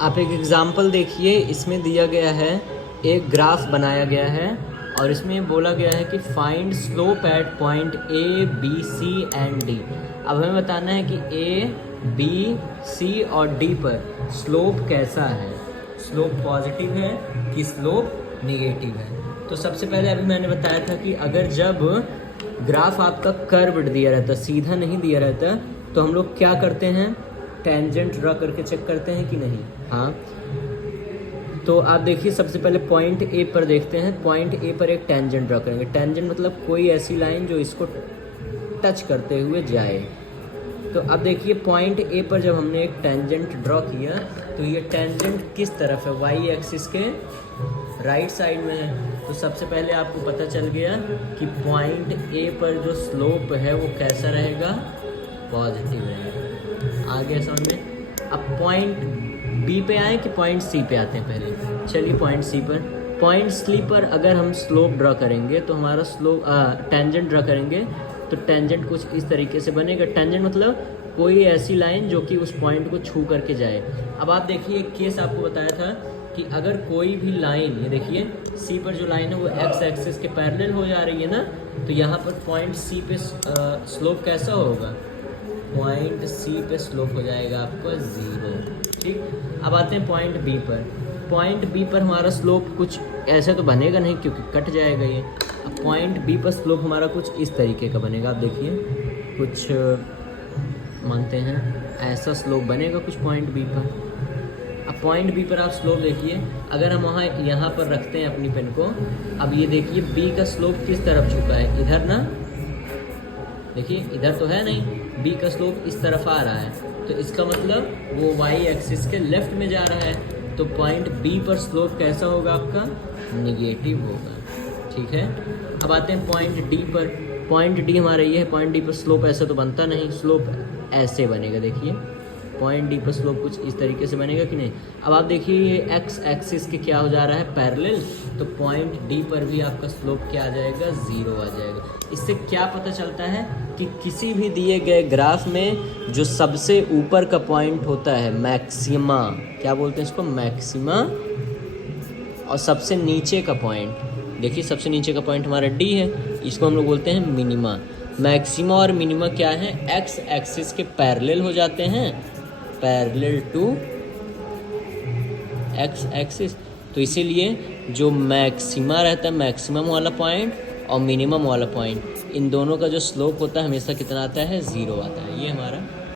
आप एक एग्जाम्पल देखिए, इसमें दिया गया है, एक ग्राफ बनाया गया है और इसमें बोला गया है कि find slope at point A B C and D. अब हमें बताना है कि ए बी सी और डी पर स्लोप कैसा है, स्लोप पॉजिटिव है कि स्लोप नेगेटिव है। तो सबसे पहले अभी मैंने बताया था कि अगर जब ग्राफ आपका कर्व्ड दिया रहता, सीधा नहीं दिया रहता, तो हम लोग क्या करते हैं, टेंजेंट ड्रा करके चेक करते हैं कि नहीं। हाँ, तो आप देखिए सबसे पहले पॉइंट ए पर देखते हैं। पॉइंट ए पर एक टेंजेंट ड्रा करेंगे। टेंजेंट मतलब कोई ऐसी लाइन जो इसको टच करते हुए जाए। तो अब देखिए पॉइंट ए पर जब हमने एक टेंजेंट ड्रॉ किया तो ये टेंजेंट किस तरफ है, वाई एक्सिस के राइट साइड में है। तो सबसे पहले आपको पता चल गया कि पॉइंट ए पर जो स्लोप है वो कैसा रहेगा, पॉजिटिव रहेगा। आ गया समझ में। अब पॉइंट बी पे आए कि पॉइंट सी पे आते हैं पहले। चलिए पॉइंट सी पर। पॉइंट सी पर अगर हम स्लोप ड्रा करेंगे तो हमारा स्लोप टेंजेंट ड्रा करेंगे तो टेंजेंट कुछ इस तरीके से बनेगा। टेंजेंट मतलब कोई ऐसी लाइन जो कि उस पॉइंट को छू करके जाए। अब आप देखिए एक केस आपको बताया था कि अगर कोई भी लाइन, ये देखिए सी पर जो लाइन है वो एक्स एक्सिस के पैरेलल हो जा रही है ना, तो यहाँ पर पॉइंट सी पे स्लोप कैसा होगा, पॉइंट सी पे स्लोप हो जाएगा आपका 0। ठीक, अब आते हैं पॉइंट बी पर। पॉइंट बी पर हमारा स्लोप कुछ ऐसे तो बनेगा नहीं क्योंकि कट जाएगा ये। अब पॉइंट बी पर स्लोप हमारा कुछ इस तरीके का बनेगा। आप देखिए कुछ मानते हैं ऐसा स्लोप बनेगा कुछ पॉइंट बी पर। अब पॉइंट बी पर आप स्लोप देखिए, अगर हम वहाँ यहाँ पर रखते हैं अपनी पेन को, अब ये देखिए बी का स्लोप किस तरफ झुका है, इधर ना, देखिए इधर तो है नहीं, बी का स्लोप इस तरफ आ रहा है, तो इसका मतलब वो वाई एक्सिस के लेफ्ट में जा रहा है। तो पॉइंट बी पर स्लोप कैसा होगा आपका, निगेटिव होगा। ठीक है, अब आते हैं पॉइंट डी पर। पॉइंट डी हमारा ये है, पॉइंट डी पर स्लोप ऐसा तो बनता नहीं, स्लोप ऐसे बनेगा। देखिए पॉइंट डी पर स्लोप कुछ इस तरीके से बनेगा कि नहीं। अब आप देखिए ये एक्स एक्सिस के क्या हो जा रहा है, पैरेलल, तो पॉइंट डी पर भी आपका स्लोप क्या आ जाएगा, 0 आ जाएगा। इससे क्या पता चलता है कि किसी भी दिए गए ग्राफ में जो सबसे ऊपर का पॉइंट होता है मैक्सिमा, क्या बोलते हैं इसको, मैक्सिमा, और सबसे नीचे का पॉइंट, देखिए सबसे नीचे का पॉइंट हमारा डी है, इसको हम लोग बोलते हैं मिनिमा। मैक्सिमा और मिनिमा क्या है, एक्स एक्सिस के पैरेलल हो जाते हैं, पैरेलल टू एक्स एक्सिस। तो इसीलिए जो मैक्सिमा रहता है, मैक्सिमम वाला पॉइंट और मिनिमम वाला पॉइंट, इन दोनों का जो स्लोप होता है हमेशा कितना आता है, 0 आता है। ये हमारा